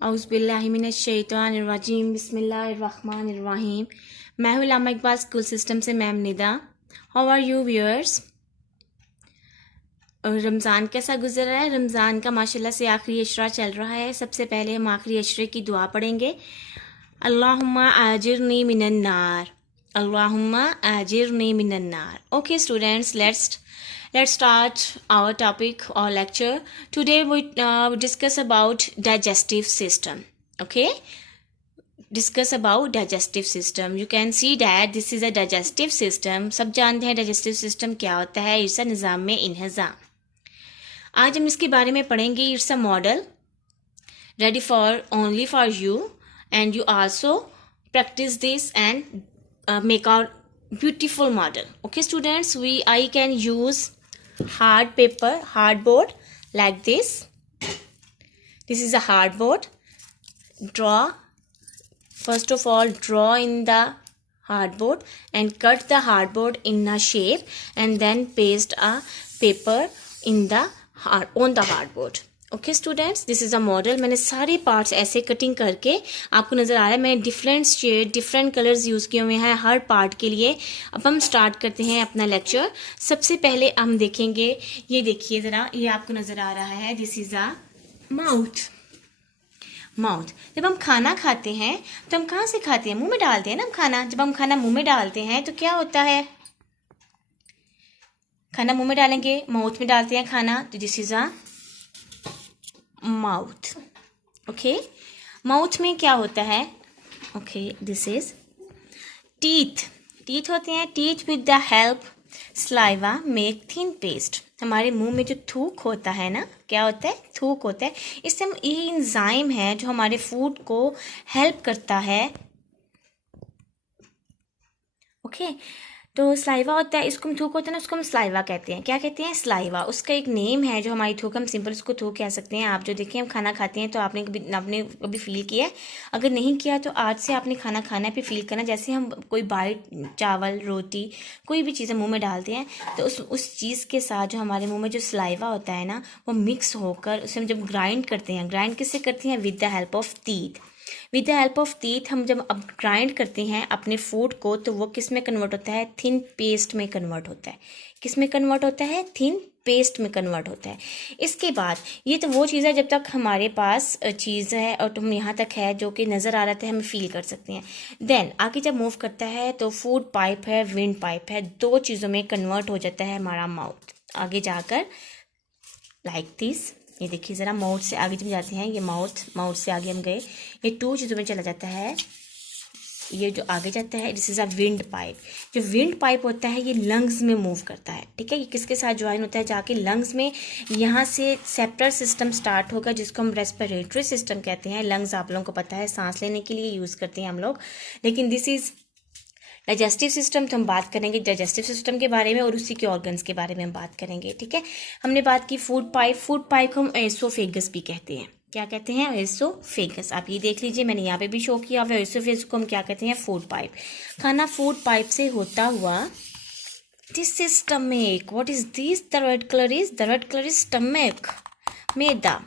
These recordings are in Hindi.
औज़ुबिल्लाहिमिनश्शैतानिर्रजीम बिस्मिल्लाहिर्रहमानिर्रहीम। मैं हूँ लामा इकबाल स्कूल सिस्टम से ma'am Nida. How are you viewers? Ramzan कैसा गुजर रहा है? रमज़ान का माशाल्लाह से आखिरी अशरा चल रहा है। सबसे पहले हम आखिरी अशरे की दुआ पढ़ेंगे। अल्लाहुम्मा आजिरनी मिनन नार, अल्लाहुम्मा आजिरनी मिनन नार। Okay students, let's start our topic or lecture. Today we discuss about digestive system. Okay, discuss about digestive system. You can see that this is a digestive system. सब जानते हैं digestive system क्या होता है। इर्सा निज़ाम में इन्हिज़ाम। आज हम इसके बारे में पढ़ेंगे। It's a model ready for only for you, and you also practice this and make our beautiful model. Okay students, I can use hardboard like this. This is a hardboard. First of all, draw in the hardboard and cut the hardboard in a shape, and then paste a paper in the on the hardboard. Okay students, this is a model. मैंने सारे पार्ट्स ऐसे कटिंग करके, आपको नज़र आ रहा है, मैंने different shade different colours use किए हुए हैं हर पार्ट के लिए। अब हम स्टार्ट करते हैं अपना लेक्चर। सबसे पहले हम देखेंगे, ये देखिए ज़रा, ये आपको नज़र आ रहा है, दिस इज़ अ माउथ। जब हम खाना खाते हैं तो हम कहाँ से खाते हैं? मुंह में डालते हैं ना हम खाना। जब हम खाना मुंह में डालते हैं तो क्या होता है? खाना मुंह में डालेंगे, माउथ में डालते हैं खाना, तो this is a mouth. Okay, mouth में क्या होता है? ओके, दिस इज टीथ होते हैं। Teeth with the help saliva make thin paste. हमारे मुंह में जो थूक होता है ना, क्या होता है? थूक होता है। इससे हम, ये एंजाइम है जो हमारे फूड को हेल्प करता है। ओके, तो सलाइवा होता है, इसको हम थूक होता है ना, उसको हम सलाइवा कहते हैं। क्या कहते हैं? सलाइवा। उसका एक नेम है जो हमारी थूक, हम सिंपल उसको थूक कह सकते हैं। आप जो देखें, हम खाना खाते हैं तो आपने कभी फील किया है? अगर नहीं किया तो आज से आपने खाना खाना पे फील करना। जैसे हम कोई बाइट चावल रोटी कोई भी चीज़ें मुँह में डालते हैं तो उस चीज़ के साथ जो हमारे मुँह में जो सलाइवा होता है ना, वो मिक्स होकर उसे हम जब ग्राइंड करते हैं, ग्राइंड किससे करते हैं? With the help of teeth. With the help of teeth हम जब अब ग्राइंड करते हैं अपने फूड को, तो वो किस में कन्वर्ट होता है? थिन पेस्ट में कन्वर्ट होता है। किस में कन्वर्ट होता है? थिन पेस्ट में कन्वर्ट होता है। इसके बाद ये तो वो चीज़ है जब तक हमारे पास चीज़ है और तुम यहाँ तक है जो कि नज़र आ रहा था, हम फील कर सकते हैं। देन आगे जब मूव करता है तो फूड पाइप है, विंड पाइप है, दो चीज़ों में कन्वर्ट हो जाता है हमारा माउथ। आगे जाकर लाइक दिस, ये देखिए ज़रा, माउथ से आगे जब जाते हैं, ये माउथ से आगे हम गए, ये टू चीज़ों में चला जाता है। ये जो आगे जाता है, this is a wind pipe. जो विंड पाइप होता है ये लंग्स में मूव करता है। ठीक है, ये किसके साथ ज्वाइन होता है? जाके लंग्स में। यहाँ से सेप्टर सिस्टम स्टार्ट होगा जिसको हम रेस्पिरेटरी सिस्टम कहते हैं। लंग्स आप लोगों को पता है सांस लेने के लिए यूज़ करते हैं हम लोग, लेकिन दिस इज़ डाइजेस्टिव सिस्टम। तो हम बात करेंगे डाइजेस्टिव सिस्टम के बारे में और उसी के ऑर्गन्स के बारे में हम बात करेंगे। ठीक है, हमने बात की फूड पाइप को हम एसोफेगस भी कहते हैं। क्या कहते हैं? एसोफेगस। आप ये देख लीजिए, मैंने यहाँ पे भी शो किया हुआ है। एसोफेगस को हम क्या कहते हैं? Food pipe. खाना फूड पाइप से होता हुआ this is stomach. What is this? The red colour is stomach, मैदा।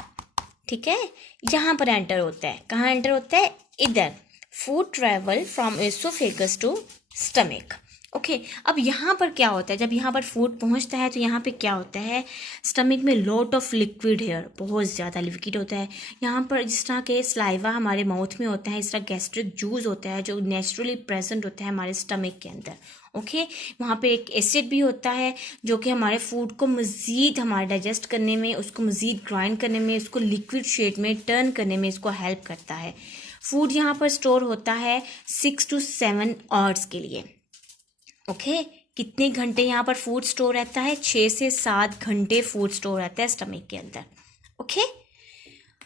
ठीक है, यहाँ पर एंटर होता है। कहाँ एंटर होता है? इधर। Food travel from oesophagus to stomach. Okay, अब यहाँ पर क्या होता है? जब यहाँ पर फूड पहुँचता है तो यहाँ पे क्या होता है? स्टमक में लॉट ऑफ लिक्विड हेयर, बहुत ज़्यादा लिक्विड होता है। यहाँ पर जिस तरह के सलाइवा हमारे माउथ में होता है, इस तरह गैस्ट्रिक जूस होता है जो नेचुरली प्रेजेंट होता है हमारे स्टमक के अंदर। ओके, वहाँ पे एक एसिड भी होता है जो कि हमारे फूड को मज़ीद हमारे डाइजेस्ट करने में, उसको मज़ीद ग्राइंड करने में, उसको लिक्विड शेड में टर्न करने में इसको हेल्प करता है। फूड यहाँ पर स्टोर होता है 6 to 7 आवर्स के लिए। ओके, कितने घंटे यहाँ पर फूड स्टोर रहता है? 6 से 7 घंटे फूड स्टोर रहता है स्टमक के अंदर। ओके,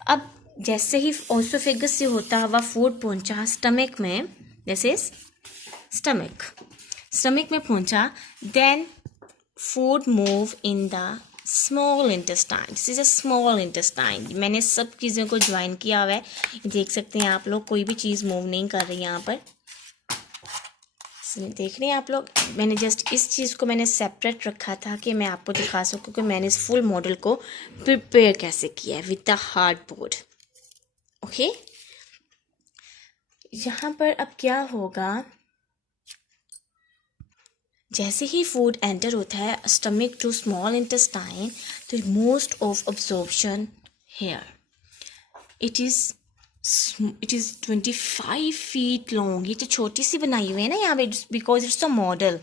अब जैसे ही ओसोफेगस से होता हुआ फूड पहुँचा स्टमक में, दिस इज स्टमक में पहुँचा, then food move in the small intestine. This is a small intestine. मैंने सब चीज़ों को ज्वाइन किया हुआ है, देख सकते हैं आप लोग। कोई भी चीज़ मूव नहीं कर रही यहाँ पर, देख रहे हैं आप लोग। मैंने जस्ट इस चीज़ को मैंने सेपरेट रखा था कि मैं आपको दिखा सकूँ कि मैंने इस फुल मॉडल को प्रिपेयर कैसे किया है with the hard board. Okay, यहाँ पर अब क्या होगा, जैसे ही फूड एंटर होता है स्टमक टू स्मॉल इंटेस्टाइन, तो most of absorption here, it is 25 feet long. ये तो छोटी सी बनाई हुई है ना यहाँ पे, because it's a model,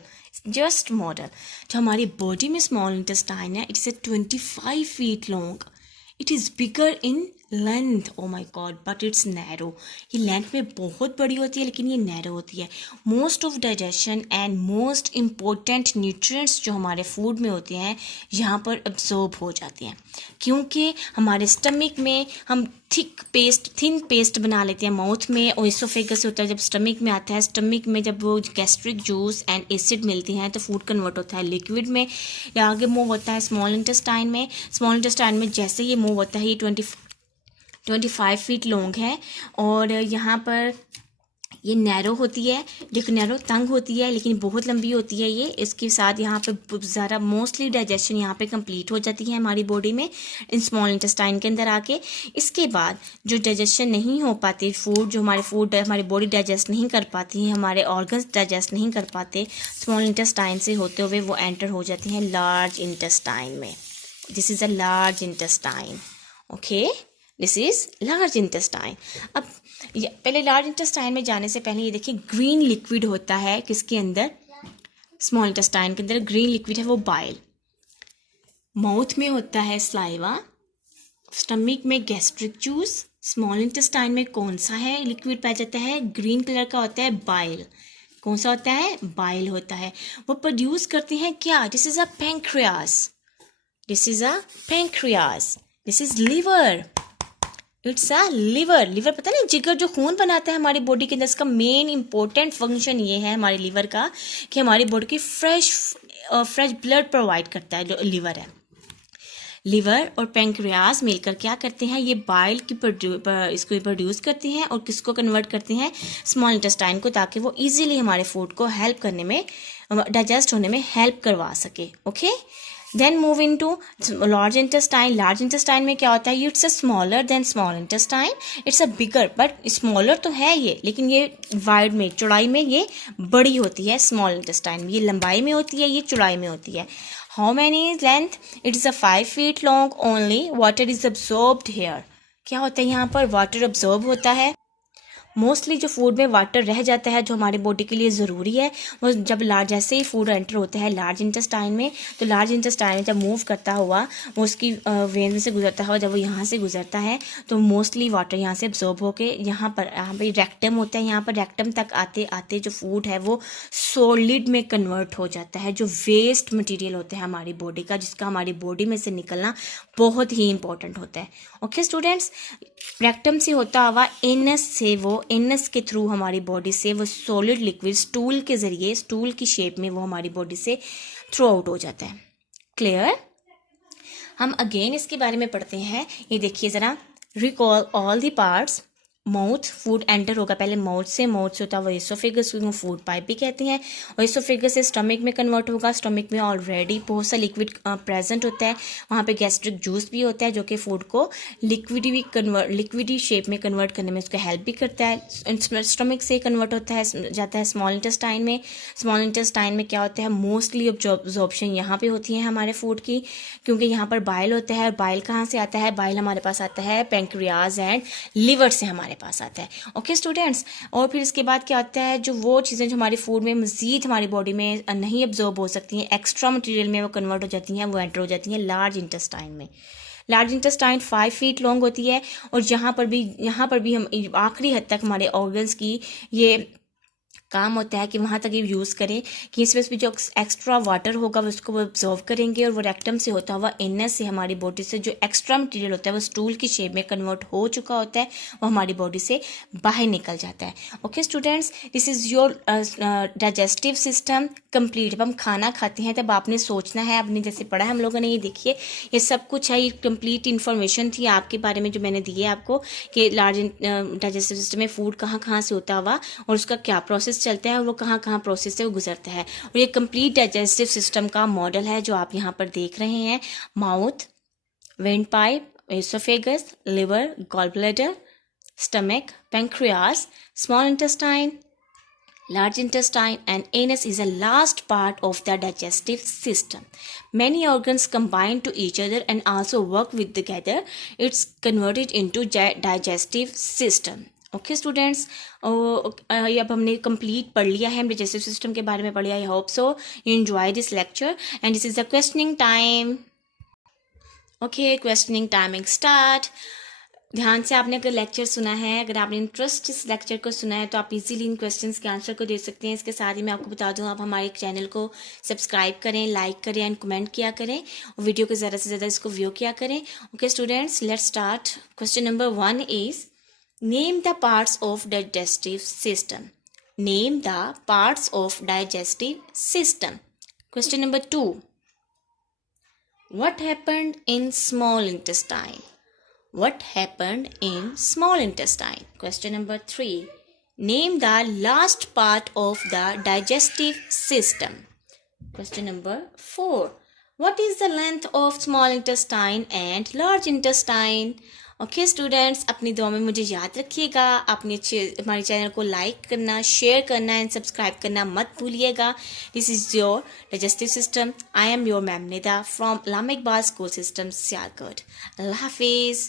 just model. जो हमारी बॉडी में स्मॉल इंटेस्टाइन है, it's 25 feet long. It is bigger in length, oh my God, but it's narrow. ये लेंथ में बहुत बड़ी होती है लेकिन ये नैरो होती है। Most of digestion and most important nutrients जो हमारे फूड में होते हैं यहाँ पर अब्जॉर्ब हो जाते हैं, क्योंकि हमारे स्टमक में हम थिन पेस्ट बना लेते हैं माउथ में, और इसोफेगस होता है जब स्टमक में आता है। स्टमक में जब वो गैस्ट्रिक जूस एंड एसिड मिलती हैं तो फूड कन्वर्ट होता है लिक्विड में, या आगे मूव होता है स्मॉल इंटेस्टाइन में। स्मॉल इंटेस्टाइन में जैसे ये मूव होता है, ये 25 फीट लॉन्ग है, और यहाँ पर ये नैरो होती है, देखो नैरो तंग होती है लेकिन बहुत लंबी होती है ये। इसके साथ यहाँ पे ज़्यादा मोस्टली डाइजेशन यहाँ पे कंप्लीट हो जाती है हमारी बॉडी में, इन स्मॉल इंटेस्टाइन के अंदर आके। इसके बाद जो डाइजेशन नहीं हो पाती फूड, जो हमारी बॉडी डाइजेस्ट नहीं कर पाती है, हमारे ऑर्गन्स डाइजेस्ट नहीं कर पाते, स्मॉल इंटेस्टाइन से होते हुए वो एंटर हो जाती हैं लार्ज इंटेस्टाइन में। This is a large intestine, okay, this is large intestine. अब पहले लार्ज इंटेस्टाइन में जाने से पहले ये देखिए ग्रीन लिक्विड होता है किसके अंदर, स्मॉल इंटेस्टाइन के अंदर ग्रीन लिक्विड है, वो बाइल। माउथ में होता है स्लाइवा, स्टमक में गैस्ट्रिक जूस, स्मॉल इंटेस्टाइन में कौन सा है लिक्विड पाया जाता है, ग्रीन कलर का होता है बाइल। कौन सा होता है, बाइल होता है। वो प्रोड्यूस करते हैं क्या, this is a pancreas, this is a pancreas, this is liver, it's a liver. Liver पता नहीं जिगर जो खून बनाता है हमारी बॉडी के अंदर, इसका मेन इंपॉर्टेंट फंक्शन ये है हमारे लिवर का कि हमारी बॉडी की फ्रेश ब्लड प्रोवाइड करता है, जो लिवर है। लिवर और पैंक्रियास मिलकर क्या करते हैं, ये बाइल की इसको प्रोड्यूस करते हैं और किसको कन्वर्ट करते हैं, स्मॉल इंटेस्टाइन को, ताकि वो इजीली हमारे फूड को हेल्प करने में, डाइजेस्ट होने में हेल्प करवा सके। Okay, then move into large intestine. Large intestine में क्या होता है, it's a smaller than small intestine, it's a bigger, but smaller तो है ये, लेकिन ये वाइड में, चौड़ाई में ये बड़ी होती है। स्मॉल इंटेस्टाइन में ये लंबाई में होती है, ये चौड़ाई में होती है। How many is length, it is a 5 feet long only. Water is absorbed here. क्या होता है यहाँ पर, वाटर अब्सॉर्ब होता है। मोस्टली जो फूड में वाटर रह जाता है जो हमारे बॉडी के लिए ज़रूरी है, वो जब जैसे ही फूड एंटर होता है लार्ज इंटेस्टाइन में, तो लार्ज इंटेस्टाइन जब मूव करता हुआ वो उसकी वेन से गुजरता हुआ, जब वो यहाँ से गुजरता है तो मोस्टली वाटर यहाँ से एब्जॉर्ब होके यहाँ पे रेक्टम होता है, यहाँ पर रेक्टम तक आते आते जो फूड है वो सॉलिड में कन्वर्ट हो जाता है। जो वेस्ट मटीरियल होता है हमारी बॉडी का, जिसका हमारी बॉडी में से निकलना बहुत ही इंपॉर्टेंट होता है। ओके स्टूडेंट्स, रेक्टम से होता हुआ एनस से, वो एनस के थ्रू हमारी बॉडी से वो सॉलिड लिक्विड स्टूल के ज़रिए, स्टूल की शेप में वो हमारी बॉडी से थ्रू आउट हो जाता है। क्लियर? हम अगेन इसके बारे में पढ़ते हैं। ये देखिए ज़रा, recall all the parts. Mouth, food enter होगा पहले माउथ से होता है वो एसोफेगस, वो फूड पाइप भी कहते हैं, और एसोफेगस से स्टमक में कन्वर्ट होगा। स्टमक में ऑलरेडी बहुत सा लिक्विड प्रेजेंट होता है, वहाँ पे गैस्ट्रिक जूस भी होता है जो कि फूड को लिक्विडी शेप में कन्वर्ट करने में उसका हेल्प भी करता है। स्टमक से कन्वर्ट होता है, जाता है स्मॉल इंटेस्टाइन में। स्मॉल इंटेस्टाइन में क्या होता है, मोस्टली अब्जॉर्प्शन यहाँ पे होती है हमारे फूड की, क्योंकि यहाँ पर बाइल होता है। बाइल कहाँ से आता है, बाइल हमारे पास आता है पैंक्रियाज एंड लिवर से हमारे पास आता है। ओके स्टूडेंट्स, और फिर इसके बाद क्या होता है, जो वो चीज़ें जो हमारी फूड में मजीद हमारी बॉडी में नहीं एब्जॉर्ब हो सकती हैं, एक्स्ट्रा मटेरियल में वो कन्वर्ट हो जाती हैं, वो एंटर हो जाती हैं लार्ज इंटेस्टाइन में। लार्ज इंटेस्टाइन 5 फीट लॉन्ग होती है, और यहाँ पर भी हम आखिरी हद तक हमारे ऑर्गन्स की ये काम होता है कि वहाँ तक ये यूज़ करें कि इसमें भी जो एक्स्ट्रा वाटर होगा उसको वो ऑब्जॉर्व करेंगे, और वो रेक्टम से होता हुआ एनस से हमारी बॉडी से जो एक्स्ट्रा मटेरियल होता है वो स्टूल की शेप में कन्वर्ट हो चुका होता है, वो हमारी बॉडी से बाहर निकल जाता है। Okay students, this is your digestive system complete. जब हम खाना खाते हैं तब आपने सोचना है, आपने जैसे पढ़ा है हम लोगों ने, ये देखिए ये सब कुछ है, ये कंप्लीट इन्फॉर्मेशन थी आपके बारे में जो मैंने दी है आपको कि लार्ज डाइजेस्टिव सिस्टम में फूड कहाँ कहाँ से होता हुआ और उसका क्या प्रोसेस चलता है और वो कहाँ कहाँ प्रोसेस से वो गुजरता है। और ये कंप्लीट डाइजेस्टिव सिस्टम का मॉडल है जो आप यहाँ पर देख रहे हैं। Mouth, windpipe, oesophagus, liver, gall bladder, stomach, pancreas, small intestine, large intestine, and anus is a last part of the digestive system. Many organs combine to each other and also work with together. It's converted into digestive system. Okay students, अब हमने कंप्लीट पढ़ लिया है, हम डाइजेस्टिव सिस्टम के बारे में पढ़ लिया. I hope so you enjoy this lecture and this is the questioning time. Okay, questioning timing start. ध्यान से आपने अगर लेक्चर सुना है, अगर आपने इंटरेस्ट इस लेक्चर को सुना है, तो आप इजीली इन क्वेश्चंस के आंसर को दे सकते हैं. इसके साथ ही मैं आपको बता दूं, आप हमारे चैनल को सब्सक्राइब करें, लाइक करें एंड कमेंट किया करें, और वीडियो को ज़्यादा से ज़्यादा इसको व्यू किया करें. Okay students, let's start. Question number 1 is name the parts of digestive system. Name the parts of digestive system. Question number 2, what happened in small intestine? What happened in small intestine? Question number 3. Name the last part of the digestive system. Question number 4. What is the length of small intestine and large intestine? Okay students, अपनी दुआ में मुझे याद रखिएगा. आपने हमारे चैनल को लाइक करना, शेयर करना एंड सब्सक्राइब करना मत भूलिएगा. This is your digestive system. I am your ma'am Nida from Allama Iqbal school system, Sialkot. अल्लाह हाफिज़.